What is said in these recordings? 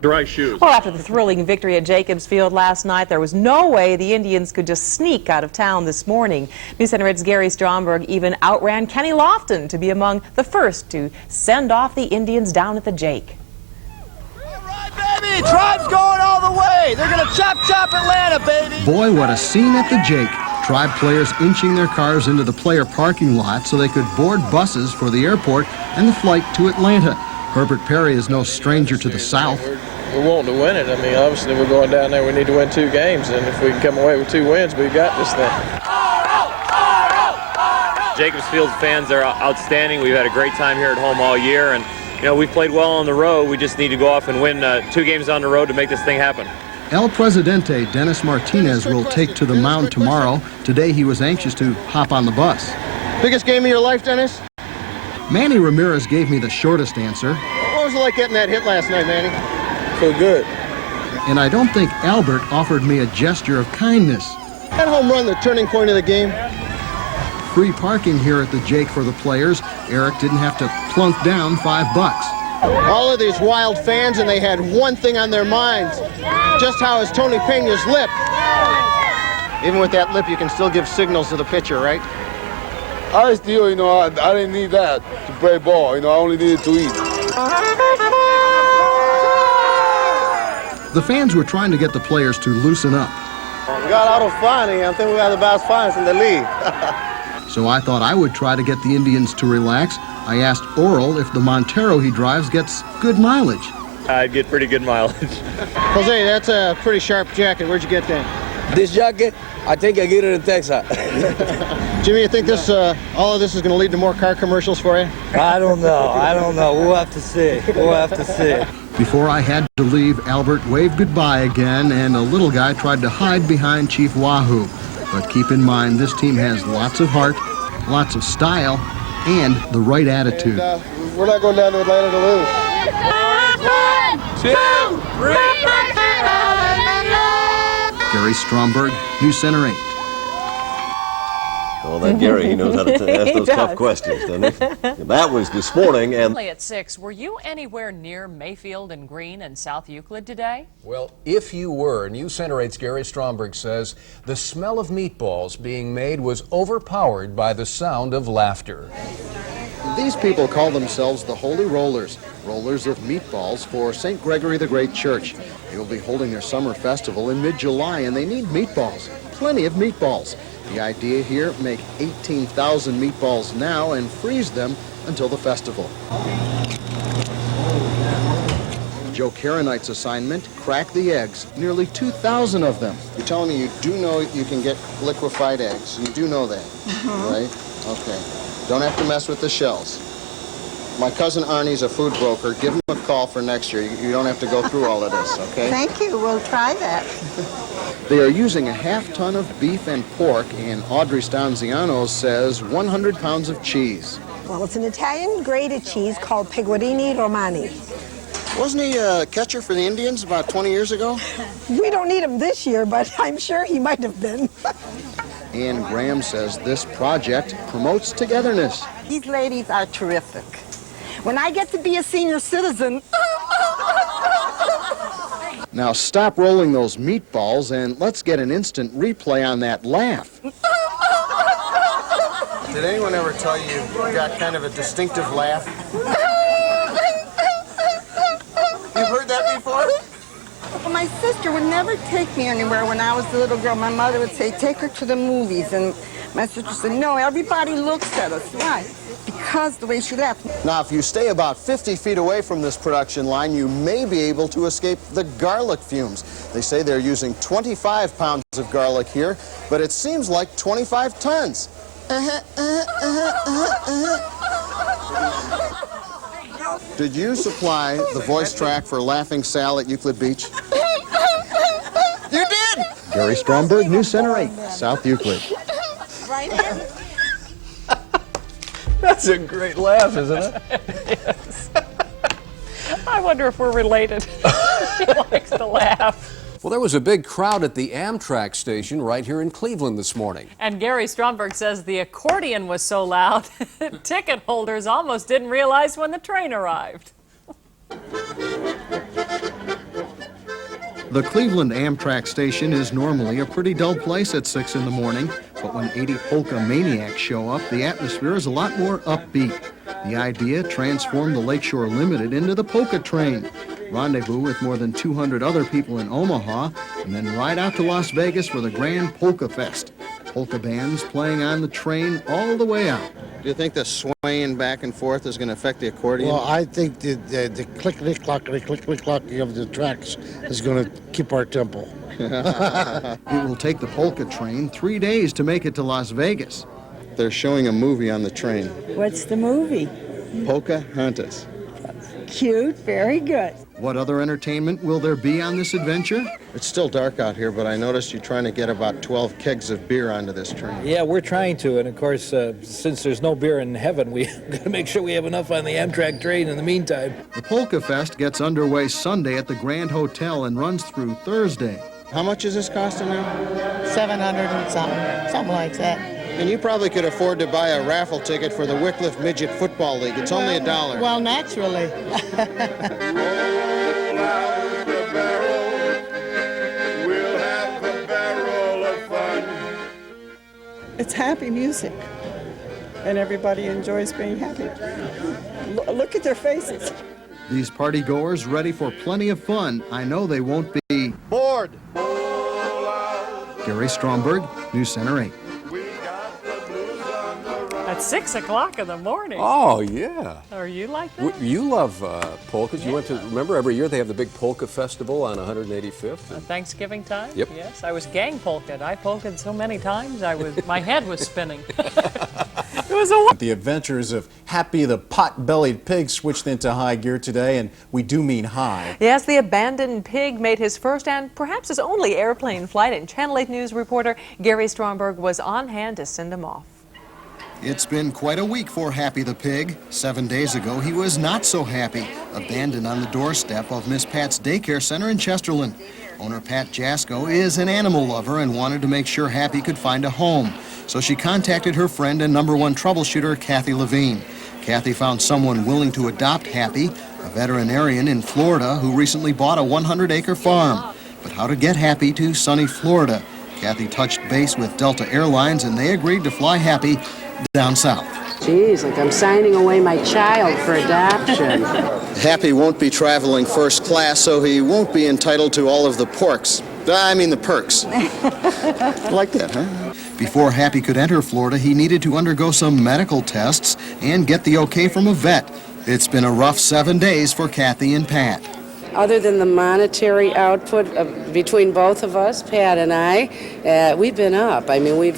Dry shoes. Well, after the thrilling victory at Jacobs Field last night, there was no way the Indians could just sneak out of town this morning. News Center 8's Gary Stromberg even outran Kenny Lofton to be among the first to send off the Indians down at the Jake. All right, baby! Tribe's going all the way! They're gonna chop Atlanta, baby! Boy, what a scene at the Jake. Tribe players inching their cars into the player parking lot so they could board buses for the airport and the flight to Atlanta. Herbert Perry is no stranger to the South. We're wanting to win it. I mean, obviously we're going down there, we need to win 2 games, and if we can come away with 2 wins, we've got this thing. Jacobs Field fans are outstanding. We've had a great time here at home all year, and you know, we've played well on the road. We just need to go off and win 2 games on the road to make this thing happen. El Presidente Dennis Martinez will take to the mound tomorrow. Today he was anxious to hop on the bus. Biggest game of your life, Dennis? Manny Ramirez gave me the shortest answer. What was it like getting that hit last night, Manny? Feel good. And I don't think Albert offered me a gesture of kindness. That home run, the turning point of the game. Free parking here at the Jake for the players. Eric didn't have to plunk down $5. All of these wild fans, and they had one thing on their minds. Just how is Tony Pena's lip? Even with that lip, you can still give signals to the pitcher, right? I still, I didn't need that to play ball. I only needed to eat. The fans were trying to get the players to loosen up. We got out of funny. I think we got the best fans in the league. So I thought I would try to get the Indians to relax. I asked Oral if the Montero he drives gets good mileage. I'd get pretty good mileage. Jose, that's a pretty sharp jacket. Where'd you get that? This jacket, I think I get it in Texas. Jimmy, you think this, all of this is going to lead to more car commercials for you? I don't know. We'll have to see. Before I had to leave, Albert waved goodbye again, and a little guy tried to hide behind Chief Wahoo. But keep in mind, this team has lots of heart, lots of style, and the right attitude. And, we're not going down to Atlanta to lose. 1, 2, 3. Gary Stromberg, News Center 8. Well, that Gary, he knows how to ask those tough questions, doesn't he? That was this morning. And at 6, were you anywhere near Mayfield and Green and South Euclid today? Well, if you were, News Center 8's Gary Stromberg says the smell of meatballs being made was overpowered by the sound of laughter. These people call themselves the Holy Rollers, rollers of meatballs for St. Gregory the Great Church. They will be holding their summer festival in mid-July, and they need meatballs, plenty of meatballs. The idea here, make 18,000 meatballs now and freeze them until the festival. Joe Karanite's assignment, crack the eggs, nearly 2,000 of them. You're telling me you do know you can get liquefied eggs. You do know that, right? Okay. Don't have to mess with the shells. My cousin Arnie's a food broker. Give him a call for next year. You don't have to go through all of this, okay? Thank you. We'll try that. They are using a half-ton of beef and pork, and Audrey Stanziano says 100 pounds of cheese. Well, it's an Italian grated cheese called Pecorini Romani. Wasn't he a catcher for the Indians about 20 years ago? We don't need him this year, but I'm sure he might have been. Ann Graham says this project promotes togetherness. These ladies are terrific. When I get to be a senior citizen... Now stop rolling those meatballs and let's get an instant replay on that laugh. Did anyone ever tell you you got kind of a distinctive laugh? You've heard that before? Well, my sister would never take me anywhere when I was a little girl. My mother would say, take her to the movies. And my sister said, no, everybody looks at us. Why? Because the way she laughed. Now, if you stay about 50 feet away from this production line, you may be able to escape the garlic fumes. They say they're using 25 pounds of garlic here, but it seems like 25 tons. Did you supply the voice track for Laughing Sal at Euclid Beach? You did! Gary Stromberg, News Center 8, South Euclid. Right here. That's a great laugh, isn't it? Yes. I wonder if we're related. She likes to laugh. Well, there was a big crowd at the Amtrak station right here in Cleveland this morning. And Gary Stromberg says the accordion was so loud, ticket holders almost didn't realize when the train arrived. The Cleveland Amtrak station is normally a pretty dull place at 6 in the morning, but when 80 polka maniacs show up, the atmosphere is a lot more upbeat. The idea transformed the Lakeshore Limited into the polka train. Rendezvous with more than 200 other people in Omaha, and then ride out to Las Vegas for the Grand Polka Fest. Polka bands playing on the train all the way out. Do you think the swaying back and forth is going to affect the accordion? Well, I think the clickety-clockety of the tracks is going to keep our tempo. It will take the polka train 3 days to make it to Las Vegas. They're showing a movie on the train. What's the movie? Pocahontas. Cute, very good. What other entertainment will there be on this adventure? It's still dark out here, but I noticed you're trying to get about 12 kegs of beer onto this train. Yeah, we're trying to, and of course, since there's no beer in heaven, we got to make sure we have enough on the Amtrak train in the meantime. The Polka Fest gets underway Sunday at the Grand Hotel and runs through Thursday. How much is this costing now? 700 and something like that. And you probably could afford to buy a raffle ticket for the Wycliffe Midget Football League. It's only $1. Well, naturally. It's happy music, and everybody enjoys being happy. Look at their faces. These party-goers ready for plenty of fun. I know they won't be Bored. Gary Stromberg, News Center 8. At 6 o'clock in the morning. Oh, yeah. Are you like that? You love polkas. You went to, remember, every year they have the big polka festival on 185th? At Thanksgiving time? Yep. Yes, I was gang polka'd. I polka'd so many times, my head was spinning. It was a The adventures of Happy the Pot-Bellied Pig switched into high gear today, and we do mean high. Yes, the abandoned pig made his first and perhaps his only airplane flight, and Channel 8 News reporter Gary Stromberg was on hand to send him off. It's been quite a week for Happy the Pig. 7 days ago, he was not so happy, abandoned on the doorstep of Miss Pat's daycare center in Chesterland. Owner Pat Jasko is an animal lover and wanted to make sure Happy could find a home. So she contacted her friend and #1 troubleshooter, Kathy Levine. Kathy found someone willing to adopt Happy, a veterinarian in Florida who recently bought a 100-acre farm. But how to get Happy to sunny Florida? Kathy touched base with Delta Airlines and they agreed to fly Happy down south. Geez, like I'm signing away my child for adoption. Happy won't be traveling first class, so he won't be entitled to all of the perks. Like that, huh? Before Happy could enter Florida, he needed to undergo some medical tests and get the okay from a vet. It's been a rough 7 days for Kathy and Pat. Other than the monetary output between both of us, Pat and I, we've been up. I mean, we've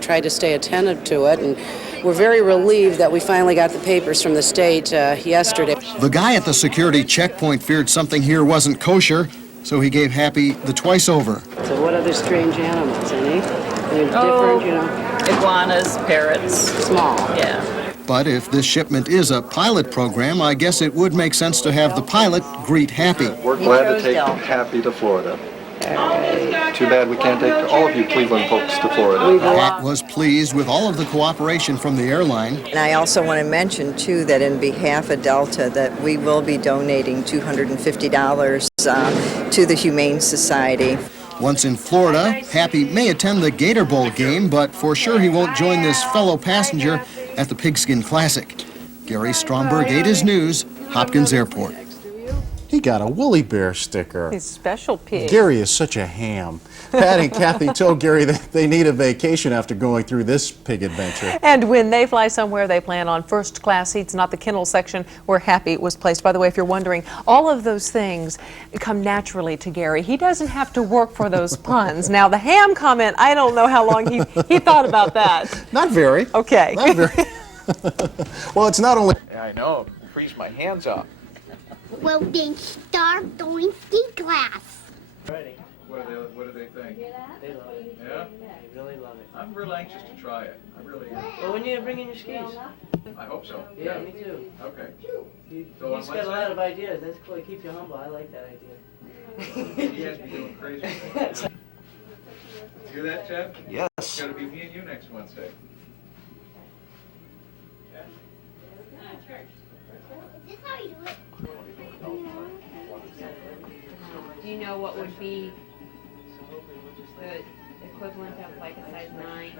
tried to stay attentive to it, and we're very relieved that we finally got the papers from the state yesterday. The guy at the security checkpoint feared something here wasn't kosher, so he gave Happy the twice-over. So what other strange animals, any? They're different, iguanas, parrots. Small. Yeah. But if this shipment is a pilot program, I guess it would make sense to have the pilot greet Happy. We're glad to take Happy to Florida. Too bad we can't take all of you Cleveland folks to Florida. Pat was pleased with all of the cooperation from the airline. And I also want to mention, too, that in behalf of Delta, that we will be donating $250 to the Humane Society. Once in Florida, Happy may attend the Gator Bowl game, but for sure he won't join this fellow passenger at the Pigskin Classic. Gary Stromberg, 8 News, Hopkins Airport. He got a woolly bear sticker. He's special pig. Gary is such a ham. Pat and Kathy told Gary that they need a vacation after going through this pig adventure. And when they fly somewhere, they plan on first-class seats, not the kennel section where Happy was placed. By the way, if you're wondering, all of those things come naturally to Gary. He doesn't have to work for those puns. Now, the ham comment, I don't know how long he thought about that. Not very. Okay. Not very. Well, it's not only... Yeah, I know. Freeze my hands up. Well, then start throwing ski glass. Ready. What do they think? They love it. Yeah? They really love it. I'm real anxious to try it. I really am. Well, when you bring in your skis? I hope so. Yeah, me too. Okay. You've So on got a Wednesday? lot of ideas. That's cool. It keeps you humble. I like that idea. He has me doing crazy things. Hear that, Chad? Yes. It's got to be me and you next Wednesday. Is this how you do it? Do you know know what would be the equivalent of like a size 9?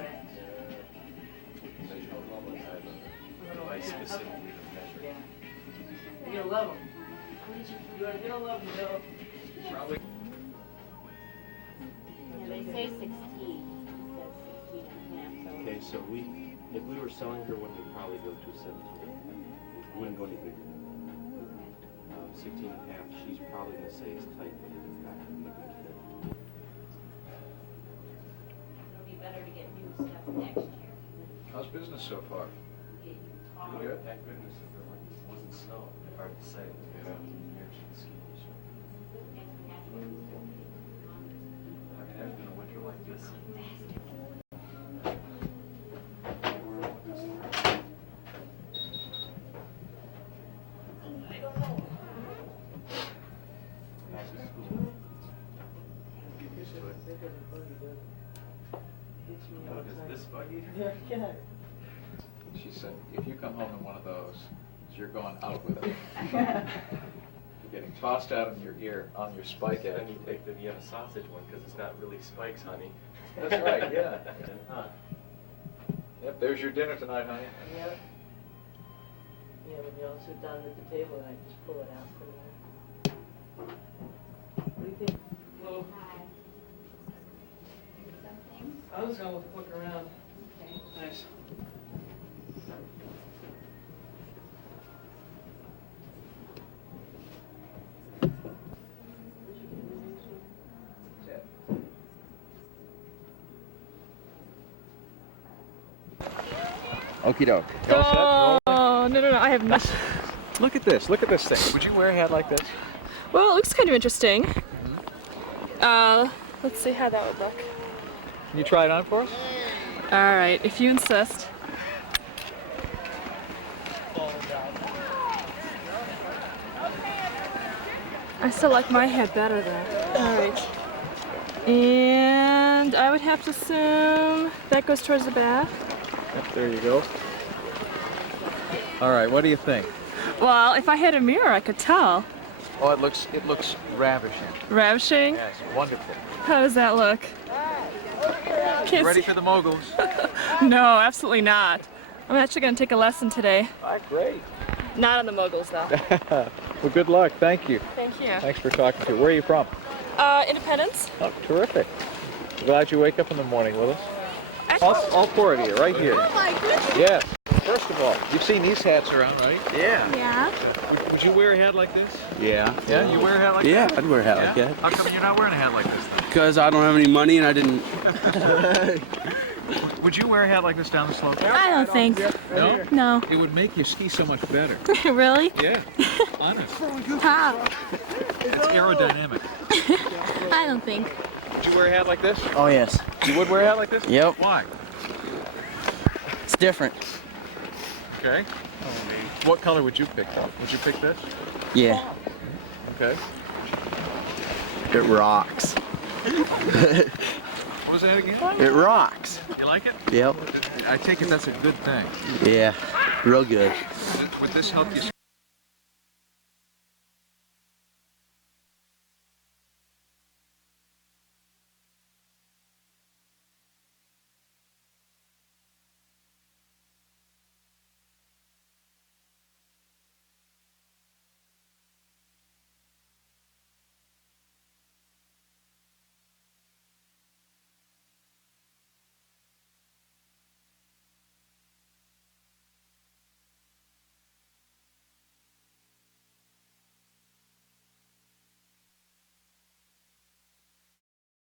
You're gonna love them. You're gonna love them, Bill. Probably. Yeah, they say 16. It says 16 and a half. So. Okay, so if we were selling her one, we'd probably go to 17. We wouldn't go any bigger. 16 and a half, she's probably going to say it's tight, but it's not going to be a good fit. It'll be better to get new stuff next year. How's business so far? Pretty good? Thank goodness if it wasn't snow. Hard to say. Yeah. Years of ski. I mean, there's been a winter like this. She said, if you come home in one of those, you're going out with it. You're getting tossed out in your ear on your spike edge. Then you take the Vienna sausage one because it's not really spikes, honey. That's right, yeah. Yep, there's your dinner tonight, honey. Yep. Yeah, when you all sit down at the table and I just pull it out for you. What do you think? Well, I was gonna look around. Okay. Nice. Okie doke. Oh, no, I have nothing. Look at this thing. Would you wear a hat like this? Well, it looks kind of interesting. Let's see how that would look. Can you try it on for us? All right, if you insist. I still like my hat better though. All right. And I would have to assume that goes towards the back. Yep, there you go. All right, what do you think? Well, if I had a mirror, I could tell. Oh, it looks ravishing. Ravishing? Yes, wonderful. How does that look? You ready for the moguls? No, absolutely not. I'm actually going to take a lesson today. All right, great. Not on the moguls, though. Well, good luck. Thank you. Thank you. Thanks for talking to me. Where are you from? Independence. Oh, terrific. Glad you wake up in the morning with us. All four of you, right here. Oh my goodness. Yes. First of all, you've seen these hats around, right? Yeah. Yeah. Would you wear a hat like this? Yeah. Yeah, you wear a hat like Yeah, that? I'd wear a hat Yeah? like that. How come you're not wearing a hat like this then? Because I don't have any money and I didn't. Would you wear a hat like this down the slope? I don't think. No? No. It would make you ski so much better. Really? Yeah. Honest. How? It's aerodynamic. I don't think. Would you wear a hat like this? Oh, yes. You would wear a hat like this? Yep. Why? It's different. Okay. What color would you pick? Would you pick this? Yeah. Okay. It rocks. What was that again? It rocks. You like it? Yep. I take it that's a good thing. Yeah. Real good. Would this help you